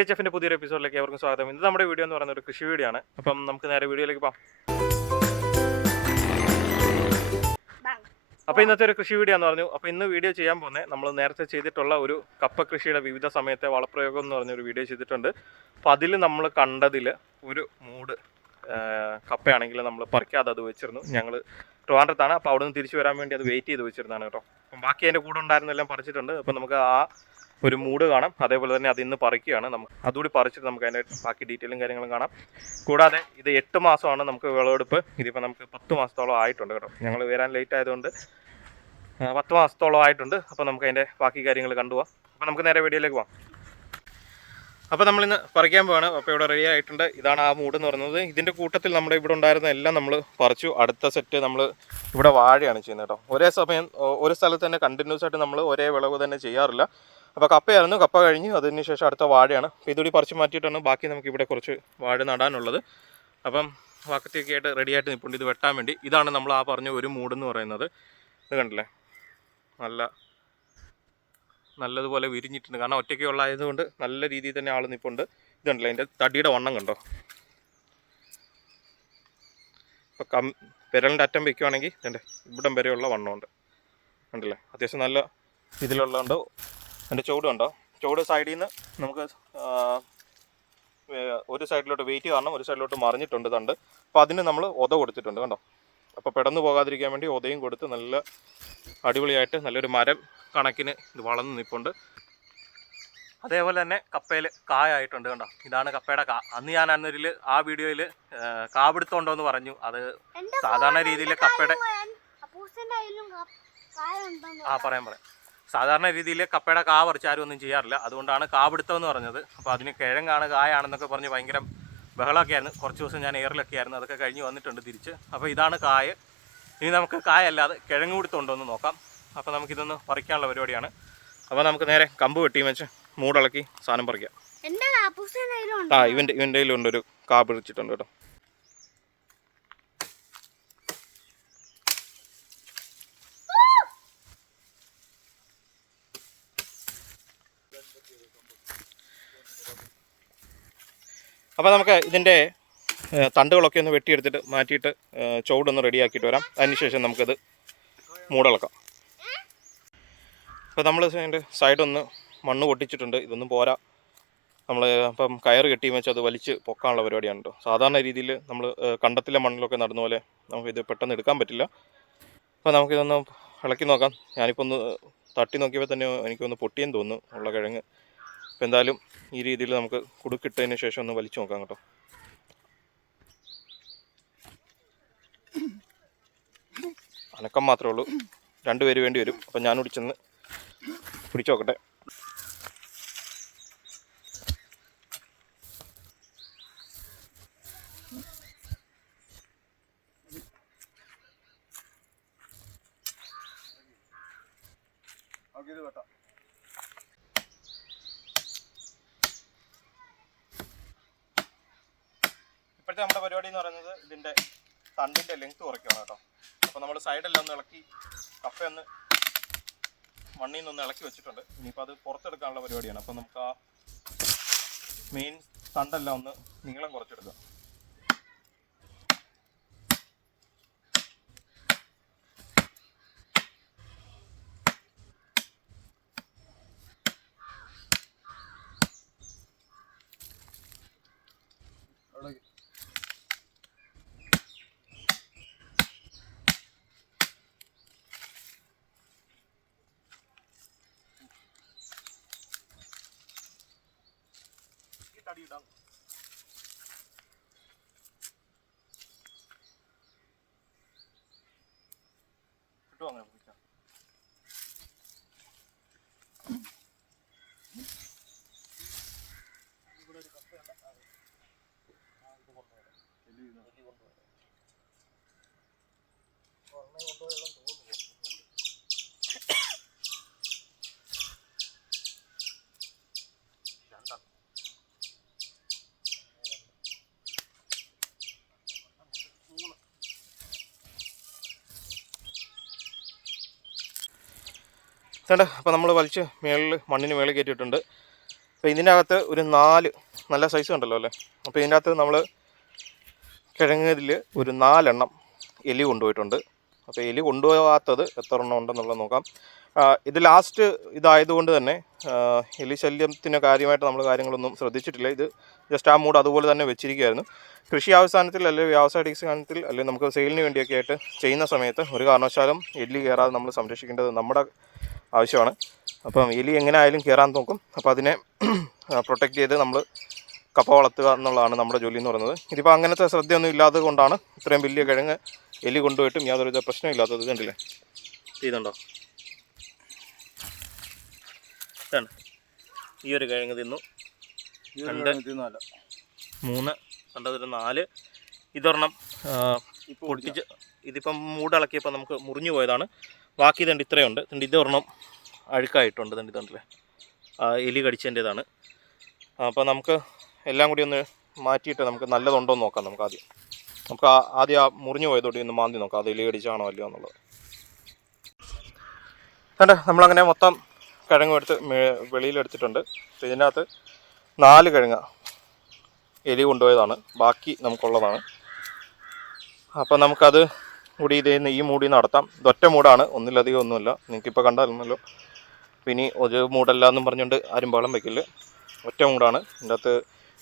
HFന്റെ പുതിയൊരു എപ്പിസോഡിലേക്ക് ഏവർക്കും സ്വാഗതം. ഇത് നമ്മുടെ വീഡിയോ എന്ന് പറയുന്ന ഒരു കൃഷി വീഡിയോ ആണ്. അപ്പം നമുക്ക് നേരെ വീഡിയോയിലേക്ക് പോകാം. അപ്പോൾ ഇന്നത്തെ ഒരു കൃഷി വീഡിയോ എന്ന് പറഞ്ഞു. അപ്പോൾ ഇന്ന് വീഡിയോ ചെയ്യാൻ പോകുന്നത് നമ്മൾ നേരത്തെ ചെയ്തിട്ടുള്ള ഒരു കപ്പ കൃഷിയുടെ വിവിധ സമയത്തെ വളപ്രയോഗം എന്ന് പറഞ്ഞൊരു വീഡിയോ ചെയ്തിട്ടുണ്ട്. അപ്പോൾ അതിൽ നമ്മൾ കണ്ടതിൽ ഒരു മൂട് കപ്പയാണെങ്കിൽ നമ്മൾ പറിക്കാതെ അത് വെച്ചിരുന്നു. ഞങ്ങൾ ട്രിവാൻഡ്രത്താണ്. അപ്പോൾ അവിടെ നിന്ന് തിരിച്ചു വരാൻ വേണ്ടി അത് വെയിറ്റ് ചെയ്ത് വെച്ചിരുന്നതാണ് കേട്ടോ. അപ്പം ബാക്കി അതിൻ്റെ കൂടെ ഉണ്ടായിരുന്നെല്ലാം പറിച്ചിട്ടുണ്ട്. അപ്പോൾ നമുക്ക് ആ ഒരു മൂട് കാണാം. അതേപോലെ തന്നെ അത് ഇന്ന് പറിക്കുകയാണ്. നമുക്ക് അതുകൂടി പറിച്ചിട്ട് നമുക്ക് അതിൻ്റെ ബാക്കി ഡീറ്റെയിലും കാര്യങ്ങളും കാണാം. കൂടാതെ ഇത് 8 മാസമാണ് നമുക്ക് വിളവെടുപ്പ്. ഇതിപ്പോൾ നമുക്ക് 10 മാസത്തോളം ആയിട്ടുണ്ട് കേട്ടോ. ഞങ്ങൾ വരാൻ ലേറ്റ് ആയതുകൊണ്ട് 10 മാസത്തോളം ആയിട്ടുണ്ട്. അപ്പോൾ നമുക്ക് അതിൻ്റെ ബാക്കി കാര്യങ്ങൾ കണ്ടുപോകാം. അപ്പോൾ നമുക്ക് നേരെ വീഡിയോയിലേക്ക് പോകാം. അപ്പോൾ നമ്മളിന്ന് പറിക്കാൻ പോവാണ്. അപ്പോൾ ഇവിടെ റെഡി ആയിട്ടുണ്ട്. ഇതാണ് ആ മൂട് എന്ന് പറയുന്നത്. ഇതിൻ്റെ കൂട്ടത്തിൽ നമ്മുടെ ഇവിടെ ഉണ്ടായിരുന്ന എല്ലാം നമ്മൾ പറിച്ചു. അടുത്ത സെറ്റ് നമ്മൾ ഇവിടെ വാഴയാണ് ചെയ്യുന്നത് കേട്ടോ. ഒരേ സമയം ഒരു സ്ഥലത്ത് തന്നെ കണ്ടിന്യൂസ് ആയിട്ട് നമ്മൾ ഒരേ വിളവ് തന്നെ ചെയ്യാറില്ല. അപ്പോൾ കപ്പയായിരുന്നു, കപ്പ കഴിഞ്ഞു. അതിന് ശേഷം അടുത്ത വാഴയാണ്. അപ്പോൾ ഇതുകൂടി പറിച്ച് മാറ്റിയിട്ടാണ് ബാക്കി നമുക്ക് ഇവിടെ കുറച്ച് വാഴ നടാനുള്ളത്. അപ്പം വാക്കത്തിയൊക്കെ ആയിട്ട് റെഡി ആയിട്ട് നിൽപ്പുണ്ട് ഇത് വെട്ടാൻ വേണ്ടി. ഇതാണ് നമ്മൾ ആ പറഞ്ഞ ഒരു മൂടെന്ന് പറയുന്നത്. ഇത് കണ്ടില്ലേ, നല്ലതുപോലെ വിരിഞ്ഞിട്ടുണ്ട്. കാരണം ഒറ്റയ്ക്കുള്ള ആയതുകൊണ്ട് നല്ല രീതിയിൽ തന്നെ ആൾ നിൽപ്പുണ്ട്. ഇത് കണ്ടില്ലേ, അതിൻ്റെ തടിയുടെ വണ്ണം കണ്ടോ. ഇപ്പോൾ വിരലിൻ്റെ അറ്റം വയ്ക്കുവാണെങ്കിൽ ഇതിൻ്റെ ഇവിടം വരെയുള്ള വണ്ണമുണ്ട്. കണ്ടില്ലേ, അത്യാവശ്യം നല്ല ഇതിലുള്ളതുണ്ട്. അതിൻ്റെ ചുവട് കണ്ടോ, ചുവട് സൈഡിൽ നിന്ന് നമുക്ക് ഒരു സൈഡിലോട്ട് വെയിറ്റ് കാരണം ഒരു സൈഡിലോട്ട് മറിഞ്ഞിട്ടുണ്ട് തണ്ട്. അപ്പോൾ അതിന് നമ്മൾ ഒത കൊടുത്തിട്ടുണ്ട് കണ്ടോ. അപ്പോൾ പെടന്ന് പോകാതിരിക്കാൻ വേണ്ടി ഒതയും കൊടുത്ത് നല്ല അടിപൊളിയായിട്ട് നല്ലൊരു മരം കണക്കിന് ഇത് വളർന്ന് നിൽപ്പുണ്ട്. അതേപോലെ തന്നെ കപ്പയിൽ കായായിട്ടുണ്ട് കണ്ടോ. ഇതാണ് കപ്പയുടെ കാ. അന്ന് ഞാൻ അന്നൊരിൽ ആ വീഡിയോയിൽ കാപിടുത്തമുണ്ടോ എന്ന് പറഞ്ഞു. അത് സാധാരണ രീതിയിൽ കപ്പയുടെ പറയാം സാധാരണ രീതിയിൽ കപ്പയുടെ കാ പറിച്ചാരും ഒന്നും ചെയ്യാറില്ല. അതുകൊണ്ടാണ് കാപിടുത്തം എന്ന് പറഞ്ഞത്. അപ്പോൾ അതിന് കിഴങ്ങാണ് കായാണെന്നൊക്കെ പറഞ്ഞ് ഭയങ്കര ബഹളമൊക്കെ ആയിരുന്നു. കുറച്ച് ദിവസം ഞാൻ എയറിലൊക്കെ ആയിരുന്നു. അതൊക്കെ കഴിഞ്ഞ് വന്നിട്ടുണ്ട് തിരിച്ച്. അപ്പോൾ ഇതാണ് കായ. ഇനി നമുക്ക് കായല്ലാതെ കിഴങ്ങ് പിടുത്തമുണ്ടോ എന്ന് നോക്കാം. അപ്പോൾ നമുക്കിതൊന്ന് പറിക്കാനുള്ള പരിപാടിയാണ്. അപ്പോൾ നമുക്ക് നേരെ കമ്പ് വെട്ടിയും വെച്ച് മൂടിളക്കി സാധനം പറിക്കാം. ഇവൻ്റെ കയ്യിലുണ്ടൊരു കാ പിടിച്ചിട്ടുണ്ട് കേട്ടോ. അപ്പോൾ നമുക്ക് ഇതിൻ്റെ തണ്ടുകളൊക്കെ ഒന്ന് വെട്ടിയെടുത്തിട്ട് മാറ്റിയിട്ട് ചുവടൊന്ന് റെഡിയാക്കിയിട്ട് വരാം. അതിനുശേഷം നമുക്കത് മൂടിളക്കാം. അപ്പോൾ നമ്മൾ അതിൻ്റെ സൈഡൊന്ന് മണ്ണ് പൊട്ടിച്ചിട്ടുണ്ട്. ഇതൊന്നും പോരാ. നമ്മൾ അപ്പം കയറ് കെട്ടിയും വെച്ച് അത് വലിച്ച് പൊക്കാനുള്ള പരിപാടിയാണ് കേട്ടോ. സാധാരണ രീതിയിൽ നമ്മൾ കണ്ടത്തിലെ മണ്ണിലൊക്കെ നടുന്ന പോലെ നമുക്കിത് പെട്ടെന്ന് എടുക്കാൻ പറ്റില്ല. അപ്പോൾ നമുക്കിതൊന്ന് ഇളക്കി നോക്കാം. ഞാനിപ്പോൾ ഒന്ന് തട്ടി നോക്കിയപ്പോൾ തന്നെ എനിക്കൊന്ന് പൊട്ടിയെന്ന് തോന്നുന്നു ഉള്ള കിഴങ്ങ്. അപ്പോൾ എന്തായാലും ഈ രീതിയിൽ നമുക്ക് കുടുക്കിട്ടതിന് ശേഷം ഒന്ന് വലിച്ചു നോക്കാം കേട്ടോ. അനക്കം മാത്രമേ ഉള്ളൂ, 2 പേര് വേണ്ടി വരും. അപ്പം ഞാനോട് ചെന്ന് പിടിച്ചു നോക്കട്ടെ. ഇപ്പോഴത്തെ നമ്മുടെ പരിപാടി എന്ന് പറയുന്നത് ഇതിൻ്റെ തണ്ടിൻ്റെ ലെങ്ത്ത് കുറയ്ക്കുകയാണ് കേട്ടോ. അപ്പോൾ നമ്മൾ സൈഡെല്ലാം ഒന്ന് ഇളക്കി കപ്പയൊന്ന് മണ്ണിൽ നിന്നൊന്ന് ഇളക്കി വെച്ചിട്ടുണ്ട്. ഇനിയിപ്പോൾ അത് പുറത്തെടുക്കാനുള്ള പരിപാടിയാണ്. അപ്പോൾ നമുക്ക് ആ മെയിൻ തണ്ടെല്ലാം ഒന്ന് നീളം കുറച്ചെടുക്കാം. ഇടാം. കിട്ടുമോ അങ്ങനെ പിടിക്കാം. ഇവിടെ ഒരു കപ്പയുണ്ട്. ഇത് കൊണ്ടുപോകാം. കൊണ്ടുപോയെല്ലാം തോന്നുന്നു. അപ്പോൾ നമ്മൾ വലിച്ച് മണ്ണിന് മേളിൽ കയറ്റിയിട്ടുണ്ട്. അപ്പോൾ ഇതിൻ്റെ അകത്ത് ഒരു 4 നല്ല സൈസ് ഉണ്ടല്ലോ അല്ലേ. അപ്പോൾ ഇതിൻ്റെ അകത്ത് നമ്മൾ കിഴങ്ങിൽ ഒരു 4 എണ്ണം എലി കൊണ്ടുപോയിട്ടുണ്ട്. അപ്പോൾ എലി കൊണ്ടുപോകാത്തത് എത്ര എണ്ണം ഉണ്ടെന്നുള്ളത് നോക്കാം. ഇത് ലാസ്റ്റ് ഇതായതുകൊണ്ട് തന്നെ എലി ശല്യത്തിന് കാര്യമായിട്ട് നമ്മൾ കാര്യങ്ങളൊന്നും ശ്രദ്ധിച്ചിട്ടില്ല. ഇത് ജസ്റ്റ് ആ മൂഡ് അതുപോലെ തന്നെ വെച്ചിരിക്കുകയായിരുന്നു. കൃഷി അവസാനത്തിൽ അല്ലെങ്കിൽ വ്യവസായ അടിസ്ഥാനത്തിൽ അല്ലെങ്കിൽ നമുക്ക് സെയിലിന് വേണ്ടിയൊക്കെ ആയിട്ട് ചെയ്യുന്ന സമയത്ത് ഒരു കാരണവശാലും എലി കയറാതെ നമ്മൾ സംരക്ഷിക്കേണ്ടത് നമ്മുടെ ആവശ്യമാണ്. അപ്പം എലി എങ്ങനെ ആയാലും കയറാൻ നോക്കും. അപ്പോൾ അതിനെ പ്രൊട്ടക്റ്റ് ചെയ്ത് നമ്മൾ കപ്പ വളർത്തുക എന്നുള്ളതാണ് നമ്മുടെ ജോലി എന്ന് പറയുന്നത്. ഇതിപ്പോൾ അങ്ങനത്തെ ശ്രദ്ധയൊന്നും ഇല്ലാത്തത് കൊണ്ടാണ് ഇത്രയും വലിയ കിഴങ്ങ് എലി കൊണ്ടുപോയിട്ടും യാതൊരുവിധ പ്രശ്നമില്ലാത്തത്. കണ്ടില്ലേ, ഇതുണ്ടോ, ഇതാണ് ഈ ഒരു കിഴങ്ങ് തിന്നു. 2, 3 കണ്ടതൊരു 4. ഇതൊരെണ്ണം പൊട്ടിച്ച് ഇതിപ്പം മൂടിളക്കിയപ്പോൾ നമുക്ക് മുറിഞ്ഞു പോയതാണ്. ബാക്കി ഇതുണ്ട്, ഇത്രയുണ്ട്. ഇതൊരെണ്ണം അഴുക്കായിട്ടുണ്ട്. ഇതുണ്ടല്ലേ, എലി കടിച്ചതിൻ്റെതാണ്. അപ്പോൾ നമുക്ക് എല്ലാം കൂടി ഒന്ന് മാറ്റിയിട്ട് നമുക്ക് നല്ലതുണ്ടോ എന്ന് നോക്കാം. നമുക്ക് ആദ്യം ആ മുറിഞ്ഞു പോയതോടെ ഒന്ന് മാന്തി നോക്കാം, അത് എലി കടിച്ചാണോ അല്ലയോ എന്നുള്ളത്. കണ്ടേ, നമ്മളങ്ങനെ മൊത്തം കിഴങ്ങും എടുത്ത് വെളിയിലെടുത്തിട്ടുണ്ട്. ഇതിനകത്ത് 4 കിഴങ്ങ് എലി കൊണ്ടുപോയതാണ്, ബാക്കി നമുക്കുള്ളതാണ്. അപ്പം നമുക്കത് കൂടി ഈ മൂടി നടത്താം. ഇതൊറ്റ മൂടാണ്, ഒന്നിലധികം ഒന്നുമില്ല. നിങ്ങൾക്കിപ്പോൾ കണ്ടായിരുന്നല്ലോ. പിന്നെ ഒരു മൂടല്ല എന്നും പറഞ്ഞുകൊണ്ട് ആരും ബഹളം വയ്ക്കില്ല. ഒറ്റ മൂടാണ്. ഇതിൻ്റെ അകത്ത്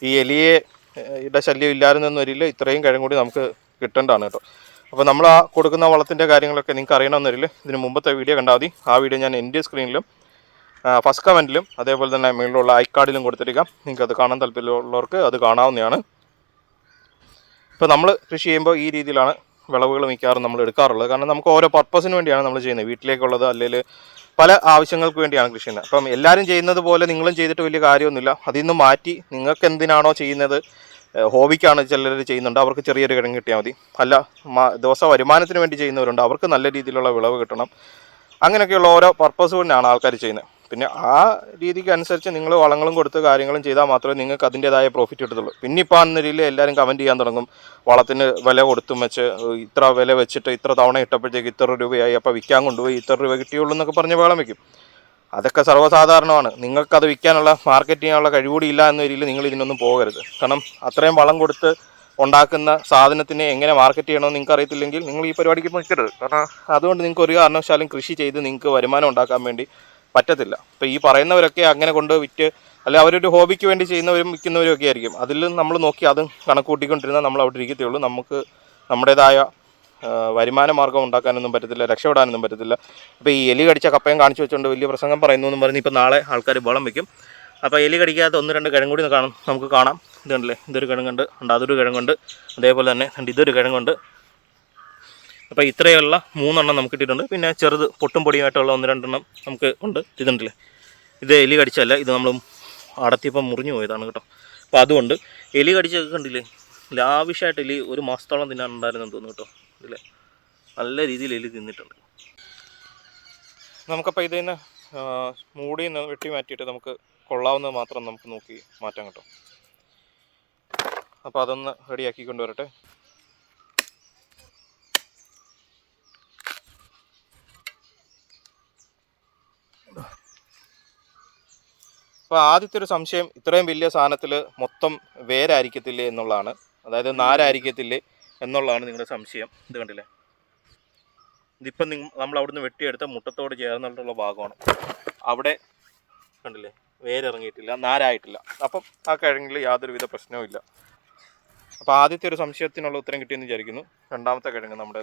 ഈ എലിയുടെ ശല്യം ഇല്ലായിരുന്നെന്ന് വരില്ല. ഇത്രയും കിഴങ്ങ് കൂടി നമുക്ക് കിട്ടേണ്ടതാണ് കേട്ടോ. അപ്പോൾ നമ്മൾ ആ കൊടുക്കുന്ന വളത്തിൻ്റെ കാര്യങ്ങളൊക്കെ നിങ്ങൾക്ക് അറിയണമെന്ന് വരില്ല. ഇതിന് മുമ്പത്തെ വീഡിയോ കണ്ടാൽ മതി. ആ വീഡിയോ ഞാൻ എൻ്റെ സ്ക്രീനിലും ഫസ്റ്റ് കമൻറ്റിലും അതേപോലെ തന്നെ മുകളിലുള്ള ഐക്കാർഡിലും കൊടുത്തിരിക്കാം. നിങ്ങൾക്കത് കാണാൻ താല്പര്യമുള്ളവർക്ക് അത് കാണാവുന്നതാണ്. ഇപ്പോൾ നമ്മൾ കൃഷി ചെയ്യുമ്പോൾ ഈ രീതിയിലാണ് വിളവുകൾ മിക്കവാറും നമ്മൾ എടുക്കാറുള്ളത്. കാരണം നമുക്ക് ഓരോ പർപ്പസിന് വേണ്ടിയാണ് നമ്മൾ ചെയ്യുന്നത്. വീട്ടിലേക്കുള്ളത് അല്ലെങ്കിൽ പല ആവശ്യങ്ങൾക്ക് വേണ്ടിയാണ് കൃഷി ചെയ്യുന്നത്. അപ്പം എല്ലാവരും ചെയ്യുന്നത് പോലെ നിങ്ങളും ചെയ്തിട്ട് വലിയ കാര്യമൊന്നുമില്ല. അതിൽ നിന്ന് മാറ്റി നിങ്ങൾക്ക് എന്തിനാണോ ചെയ്യുന്നത്, ഹോബിക്കാണ് ചിലർ ചെയ്യുന്നുണ്ട്, അവർക്ക് ചെറിയൊരു കിഴങ്ങ് കിട്ടിയാൽ മതി. അല്ല, ദിവസ വരുമാനത്തിന് വേണ്ടി ചെയ്യുന്നവരുണ്ട്, അവർക്ക് നല്ല രീതിയിലുള്ള വിളവ് കിട്ടണം. അങ്ങനെയൊക്കെയുള്ള ഓരോ പർപ്പസ് കൊണ്ടാണ് ആൾക്കാർ ചെയ്യുന്നത്. പിന്നെ ആ രീതിക്ക് അനുസരിച്ച് നിങ്ങൾ വളങ്ങളും കൊടുത്ത് കാര്യങ്ങളും ചെയ്താൽ മാത്രമേ നിങ്ങൾക്ക് അതിൻ്റേതായ പ്രോഫിറ്റ് കിട്ടത്തുള്ളൂ. പിന്നെ ഇപ്പോൾ അന്ന രീതിയിൽ എല്ലാവരും കമൻറ്റ് ചെയ്യാൻ തുടങ്ങും, വളത്തിന് വില കൊടുത്തും വെച്ച് ഇത്ര വില വെച്ചിട്ട് ഇത്ര തവണ ഇട്ടപ്പോഴത്തേക്ക് ഇത്ര രൂപയായി, അപ്പോൾ വിൽക്കാൻ കൊണ്ടുപോയി ഇത്ര രൂപ കിട്ടിയുള്ളൂ എന്നൊക്കെ പറഞ്ഞ് വേളം വയ്ക്കും. അതൊക്കെ സർവ്വസാധാരണമാണ്. നിങ്ങൾക്കത് വിൽക്കാനുള്ള മാർക്കറ്റ് ചെയ്യാനുള്ള കഴിവുകൂടി ഇല്ല എന്ന രീതിയിൽ നിങ്ങൾ ഇതിനൊന്നും പോകരുത്. കാരണം അത്രയും വളം കൊടുത്ത് ഉണ്ടാക്കുന്ന സാധനത്തിനെ എങ്ങനെ മാർക്കറ്റ് ചെയ്യണമെന്ന് നിങ്ങൾക്ക് അറിയത്തില്ലെങ്കിൽ നിങ്ങൾ ഈ പരിപാടിക്ക് നിൽക്കരുത്. കാരണം അതുകൊണ്ട് നിങ്ങൾക്ക് ഒരു കാരണവശാലും കൃഷി ചെയ്ത് നിങ്ങൾക്ക് വരുമാനം ഉണ്ടാക്കാൻ വേണ്ടി പറ്റത്തില്ല. ഇപ്പോൾ ഈ പറയുന്നവരൊക്കെ അങ്ങനെ കൊണ്ട് വിറ്റ്, അല്ലെ അവരൊരു ഹോബിക്ക് വേണ്ടി ചെയ്യുന്നവരും വിൽക്കുന്നവരും ഒക്കെ ആയിരിക്കും. അതിൽ നമ്മൾ നോക്കി അതും കണക്ക് കൂട്ടിക്കൊണ്ടിരുന്നാൽ നമ്മൾ അവിടെ ഇരിക്കത്തുള്ളൂ. നമുക്ക് നമ്മുടേതായ വരുമാന മാർഗ്ഗം ഉണ്ടാക്കാനൊന്നും പറ്റത്തില്ല, രക്ഷപ്പെടാനൊന്നും പറ്റത്തില്ല. അപ്പോൾ ഈ എലി കടിച്ച കപ്പയും കാണിച്ചു വെച്ചുകൊണ്ട് വലിയ പ്രസംഗം പറയുന്നു എന്നും പറഞ്ഞ് ഇപ്പോൾ നാളെ ആൾക്കാർ ബളം വയ്ക്കും. അപ്പോൾ എലി കടിക്കാത്ത 1-2 കിഴങ്ങ് കൂടി നമുക്ക് കാണാം. ഇതുണ്ടല്ലേ, ഇതൊരു കിഴങ്ങുണ്ട്, അതൊരു കിഴങ്ങുണ്ട്, അതേപോലെ തന്നെ ഇതൊരു കിഴങ്ങുണ്ട്. അപ്പോൾ ഇത്രയുള്ള 3 എണ്ണം നമുക്ക് കിട്ടിയിട്ടുണ്ട്. പിന്നെ ചെറുത് പൊട്ടും പൊടിയുമായിട്ടുള്ള 1-2 എണ്ണം നമുക്ക് ഉണ്ട്. ഇതുണ്ടല്ലേ, ഇത് എലി കടിച്ചല്ല, ഇത് നമ്മൾ അടത്തിയപ്പം മുറിഞ്ഞു പോയതാണ് കേട്ടോ. അപ്പോൾ അതുകൊണ്ട് എലി കടിച്ചൊക്കെ കണ്ടില്ലേ, ലാവിഷായിട്ട് എലി ഒരു മാസത്തോളം തിന്നാനുണ്ടായിരുന്നെന്ന് തോന്നുന്നു കേട്ടോ. ഇതില്ലേ നല്ല രീതിയിൽ എലി തിന്നിട്ടുണ്ട്. നമുക്കപ്പോൾ ഇതിൽ നിന്ന് മൂടിയിൽ നിന്ന് വെട്ടി മാറ്റിയിട്ട് നമുക്ക് കൊള്ളാവുന്നത് മാത്രം നമുക്ക് നോക്കി മാറ്റാം കേട്ടോ. അപ്പോൾ അതൊന്ന് റെഡിയാക്കി കൊണ്ടുവരട്ടെ. അപ്പോൾ ആദ്യത്തെ ഒരു സംശയം, ഇത്രയും വലിയ സാധനത്തിൽ മൊത്തം വേരായിരിക്കത്തില്ലേ എന്നുള്ളതാണ്. അതായത് നാരായിരിക്കത്തില്ലേ എന്നുള്ളതാണ് നിങ്ങളുടെ സംശയം. ഇത് കണ്ടില്ലേ, ഇതിപ്പം നമ്മൾ അവിടുന്ന് വെട്ടിയെടുത്ത മുട്ടത്തോട് ചേർന്നിട്ടുള്ള ഭാഗമാണ്. അവിടെ കണ്ടില്ലേ, വേരിറങ്ങിയിട്ടില്ല, നാരായിട്ടില്ല. അപ്പം ആ കിഴങ്ങിൽ യാതൊരുവിധ പ്രശ്നവും ഇല്ല. അപ്പോൾ ആദ്യത്തെ ഒരു സംശയത്തിനുള്ള ഉത്തരം കിട്ടിയെന്ന് വിചാരിക്കുന്നു. രണ്ടാമത്തെ കിഴങ്ങ് നമ്മുടെ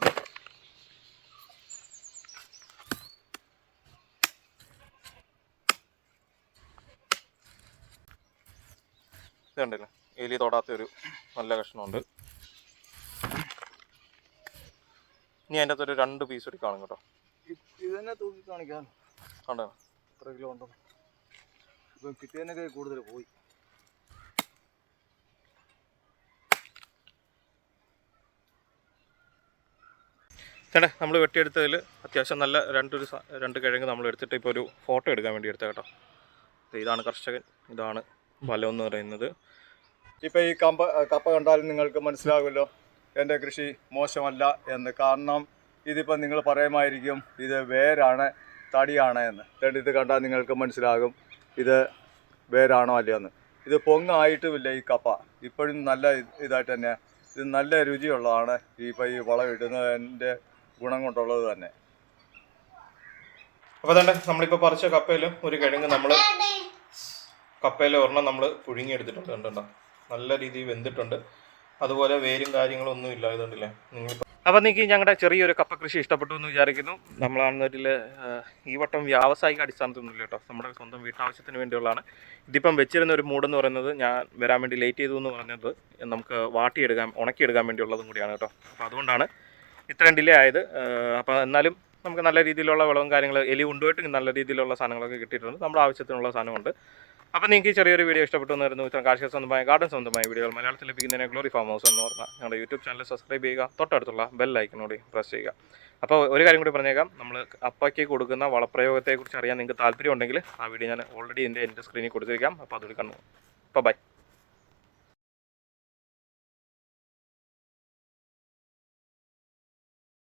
ഇതുണ്ടല്ലേ, എലി തൊടാത്തൊരു നല്ല കഷ്ണമുണ്ട്. ഇനി അതിൻ്റെ അകത്തൊരു 2 പീസ് കൂടി കാണും കേട്ടോ. ഇത് തന്നെ തൂക്കി കാണിക്കാൻ കണ്ടോ എത്ര കിലോ ഉണ്ടോ. ഇപ്പം കിട്ടിയതിനൊക്കെ കൂടുതൽ പോയി. ചേട്ടാ, നമ്മൾ വെട്ടിയെടുത്തതിൽ അത്യാവശ്യം നല്ല 2 കിഴങ്ങ് നമ്മൾ എടുത്തിട്ട് ഇപ്പോൾ ഒരു ഫോട്ടോ എടുക്കാൻ വേണ്ടി എടുത്ത കേട്ടോ. ഇതാണ് കർഷകൻ, ഇതാണ് ഫലം എന്ന് പറയുന്നത്. ഇപ്പം ഈ കപ്പ കണ്ടാലും നിങ്ങൾക്ക് മനസ്സിലാകുമല്ലോ എൻ്റെ കൃഷി മോശമല്ല എന്ന്. കാരണം ഇതിപ്പം നിങ്ങൾ പറയുമായിരിക്കും ഇത് വേരാണ് തടിയാണ് എന്ന്. ഇത് കണ്ടാൽ നിങ്ങൾക്ക് മനസ്സിലാകും ഇത് വേരാണോ അല്ലയോന്ന്. ഇത് പൊങ്ങായിട്ടുമില്ല ഈ കപ്പ, ഇപ്പോഴും നല്ല ഇതായിട്ട് തന്നെ. ഇത് നല്ല രുചിയുള്ളതാണ് ഇപ്പോൾ ഈ വളം ഇടുന്നതിൻ്റെ ഗുണം കൊണ്ടുള്ളത് തന്നെ. അപ്പോൾ തന്നെ നമ്മളിപ്പോൾ പറിച്ച കപ്പയിൽ ഒരു കിഴങ്ങ് നമ്മൾ കപ്പയിൽ ഒരെണ്ണം നമ്മൾ പുഴുങ്ങിയെടുത്തിട്ടുണ്ട്. കണ്ടോ, നല്ല രീതിയിൽ വെന്തിട്ടുണ്ട്. അതുപോലെ വേരും കാര്യങ്ങളും ഒന്നും ഇല്ല. ഇതുണ്ടല്ലേ നിങ്ങൾ. അപ്പോൾ നിങ്ങൾക്ക് ഞങ്ങളുടെ ചെറിയൊരു കപ്പ കൃഷി ഇഷ്ടപ്പെട്ടു എന്ന് വിചാരിക്കുന്നു. നമ്മളാണെന്നതിൽ ഈ വട്ടം വ്യാവസായിക അടിസ്ഥാനത്തൊന്നുമില്ല കേട്ടോ, നമ്മുടെ സ്വന്തം വീട്ടാവശ്യത്തിന് വേണ്ടിയുള്ളതാണ്. ഇതിപ്പം വെച്ചിരുന്ന ഒരു മൂടെന്ന് പറയുന്നത് ഞാൻ വരാൻ വേണ്ടി ലേറ്റ് ചെയ്തു എന്ന് പറഞ്ഞത് നമുക്ക് ഉണക്കിയെടുക്കാൻ വേണ്ടിയുള്ളതും കൂടിയാണ് കേട്ടോ. അപ്പോൾ അതുകൊണ്ടാണ് ഇത്രയും ഡിലേ ആയത്. അപ്പോൾ എന്നാലും നമുക്ക് നല്ല രീതിയിലുള്ള വിളവും കാര്യങ്ങൾ എലി കൊണ്ടുപോയിട്ട് നല്ല രീതിയിലുള്ള സാധനങ്ങളൊക്കെ കിട്ടിയിട്ടുണ്ട്. നമ്മുടെ ആവശ്യത്തിനുള്ള സാധനമുണ്ട്. അപ്പോൾ നിങ്ങൾക്ക് ഈ ചെറിയൊരു വീഡിയോ ഇഷ്ടപ്പെട്ടു എന്നായിരുന്നു. ഇത്തരം കാർഷിക സ്വന്തമായ ഗാർഡൻ സ്വന്തമായ വീഡിയോകൾ മലയാളത്തിൽ ലഭിക്കുന്നതിന് ഗ്ലോറി ഫാം ഹൗസ് എന്ന് പറഞ്ഞാൽ ഞങ്ങളുടെ യൂട്യൂബ് ചാനൽ സബ്സ്ക്രൈബ് ചെയ്യുക, തൊട്ടടുത്തുള്ള ബെൽ ഐക്കണോട് പ്രസ് ചെയ്യുക. അപ്പോൾ ഒരു കാര്യം കൂടി പറഞ്ഞേക്കാം, നമ്മൾ കപ്പയ്ക്ക് കൊടുക്കുന്ന വളപ്രയോഗത്തെക്കുറിച്ച് അറിയാൻ നിങ്ങൾക്ക് താല്പര്യം ഉണ്ടെങ്കിൽ ആ വീഡിയോ ഞാൻ ഓൾറെഡി എൻ്റെ സ്ക്രീനിൽ കൊടുത്തിരിക്കാം. അപ്പോൾ അതുകൂടി കണ്ടു. അപ്പോൾ ബൈ.